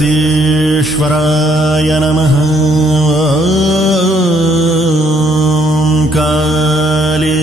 अगस्तीश्वराय नमः। काले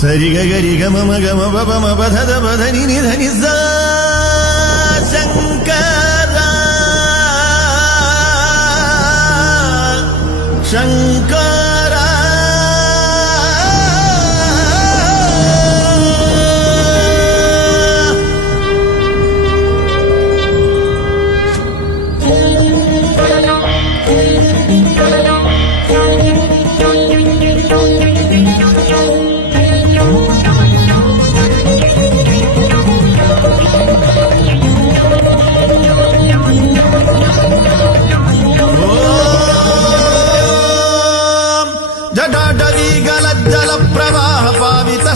सरि गरि गम गम बम बध बध नि धनि सा शंकरा शंकरा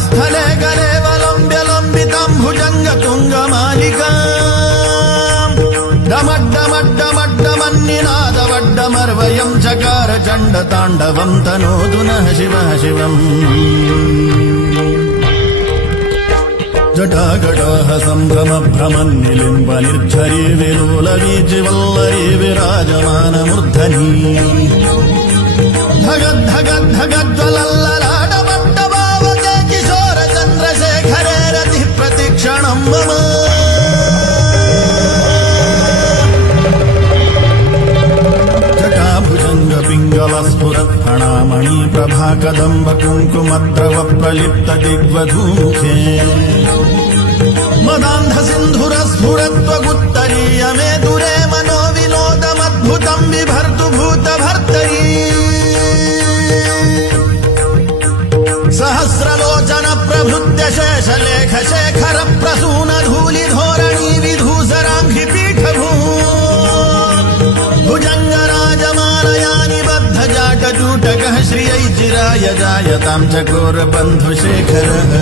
स्थले गले वलंब्य लंबितं भुजंग तुंग मालिका डमड्डमड्डमड्डमन्निनाद वड्डमर्वयं चकार चंड तांडवं तनोतु नः शिवः शिवम् जटाकटाह संभ्रम भ्रमन्निलिम्ब निर्झरी विलोलवीचिवल्लरी विराजमानमूर्धनि धगद् धगद् धगज्ज्वलल्ललाडमड्डभावके किशोर चन्द्रशेखरे रतिः प्रतिक्षणं मम जटाभुजंग पिंगल स्फुरत् फणामणि प्रभा कदम्ब कुङ्कुमद्रव प्रलिप्त दिग्वधूमुखे मदान्ध सिन्धुर स्फुरत्वगुत्तरीय मे दुरे मनो विनोदमद्भुतं बिभर्तु भूतभर्तरी सहस्रलोचन प्रभृत्य शेषलेख शेखर प्रसून धूलि धोरणी विधूसरांघ्रि पीठभू भुजंग राजमानयानि बद्ध जाट जूटकः श्रियै चिराय जायतां चकोर बन्धु शेखरः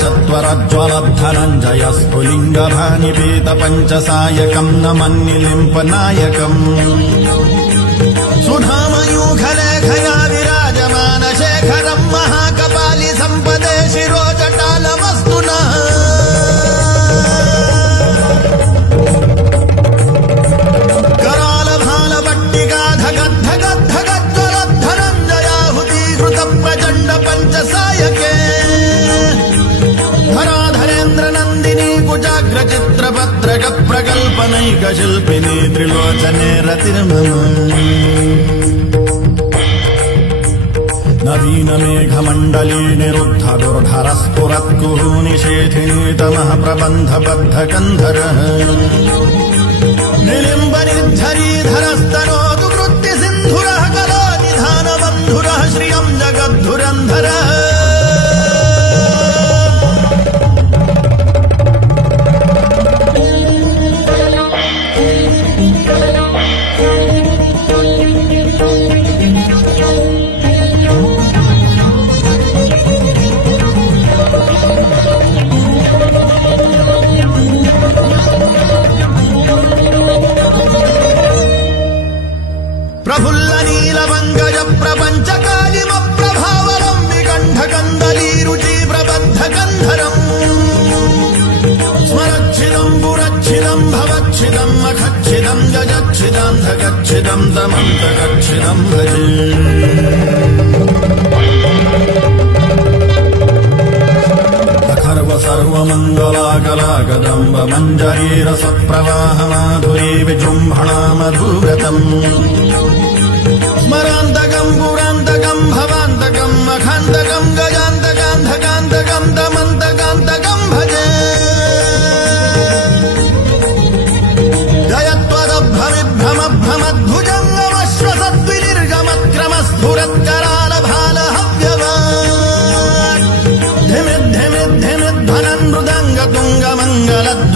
चत्वरज्ज्वलद्धनञ्जय स्फुलिङ्गभानिपेत पञ्चसायकं नमन्निलिम्पनायकम् सुधामयूखलेखया विराजमान शेखरं महाकपालि सम्पदे शिरोजटालमस्तु नः करालभालपट्टिका धगद्धगद्धगज्ज्वलद्धनञ्जयाहुतीकृत प्रचण्ड पञ्चसायके धराधरेन्द्र नंदिनी कुचाग्र चित्रपत्रक प्रकल्पनैक शिल्पिनी त्रिलोचने रतिर्मम नवीन मेघमण्डली निरुद्ध दुर्धर स्फुरत्कुहू निषेधिनी तमः प्रबन्ध बद्ध कन्धरः निलिम्ब निर्झरीधरस्तनोतु कृत्य सिन्धुरः कलो निधान बन्धुरः श्रियं जगद्धुरन्धरः प्रफुल्ल नीलपङ्कज प्रपञ्च कालिमप्रभावलम्बि कण्ठकन्दली रुचि प्रबद्धकन्धरम् स्मरच्छिदम् पुरच्छिदम् भवच्छिदम् मखच्छिदम् जजच्छिदान्धकच्छिदम् समन्तकच्छिदम् भजे सर्वमङ्गलाकलाकदम्ब मञ्जरीरसप्रवाहमाधुरी विजृम्भणा मधुव्रतम् स्मरान्तकम् पुरान्तकम् भवान्तकम् मखान्तकम् गजान्तकान्धकान्तकम् दमन्तकान्तकम् भजे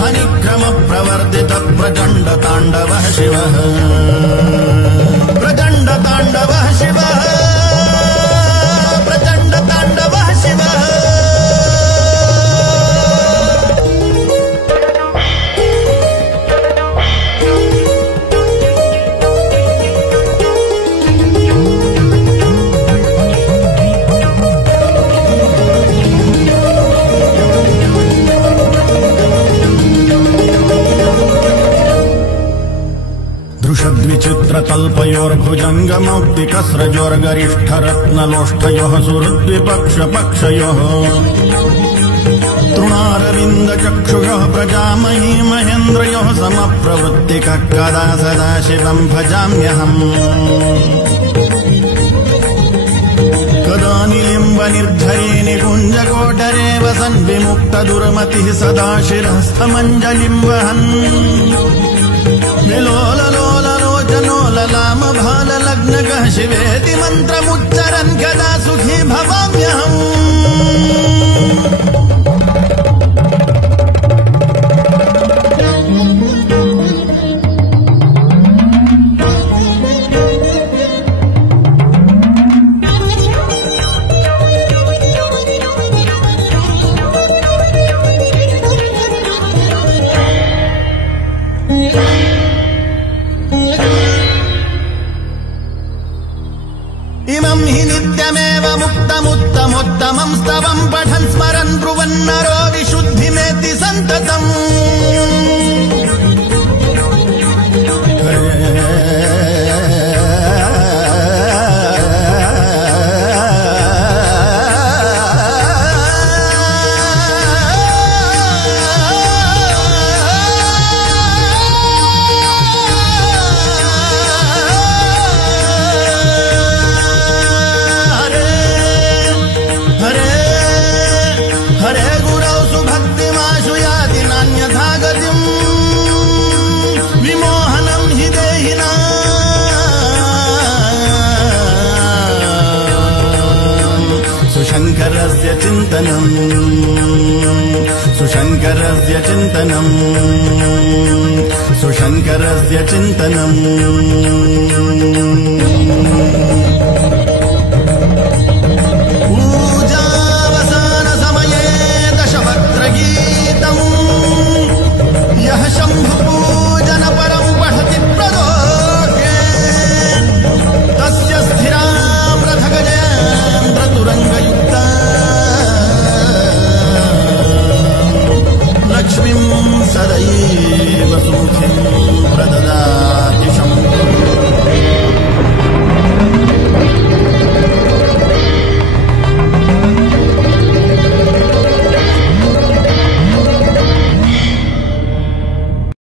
ध्वनिक्रम प्रवर्तित प्रचण्ड ताण्डवः शिवः प्रचण्ड ताण्डवः शिवः प्रचण्ड ताण्डवः शिवः दृशद्विचित्रतल्पयोर्भुजङ्गमौक्तिकस्रजोर्गरिष्ठरत्नलोष्ठयोः सुहृद्विपक्षपक्षयोः तृणारविन्दचक्षुषः प्रजामही महेन्द्रयोः समप्रवृत्तिकः कदा सदा शिवम् भजाम्यहम् कदा निलिम्बनिर्झरे निकुञ्जकोटरे वसन् विमुक्तदुर्मतिः सदा शिरस्थमञ्जलिम् वहन् लोललोललोचनोललाम भाललग्नकः शिवेति मन्त्रमुच्चरन् कदा सुखी भवाम्यहम् इमं हि नित्यमेव मुक्तमुत्तमोत्तमं स्तवं पठन् स्मरन् ब्रुवन्नरो विशुद्धिमेति सन्ततम् सुशङ्करस्य चिन्तनम्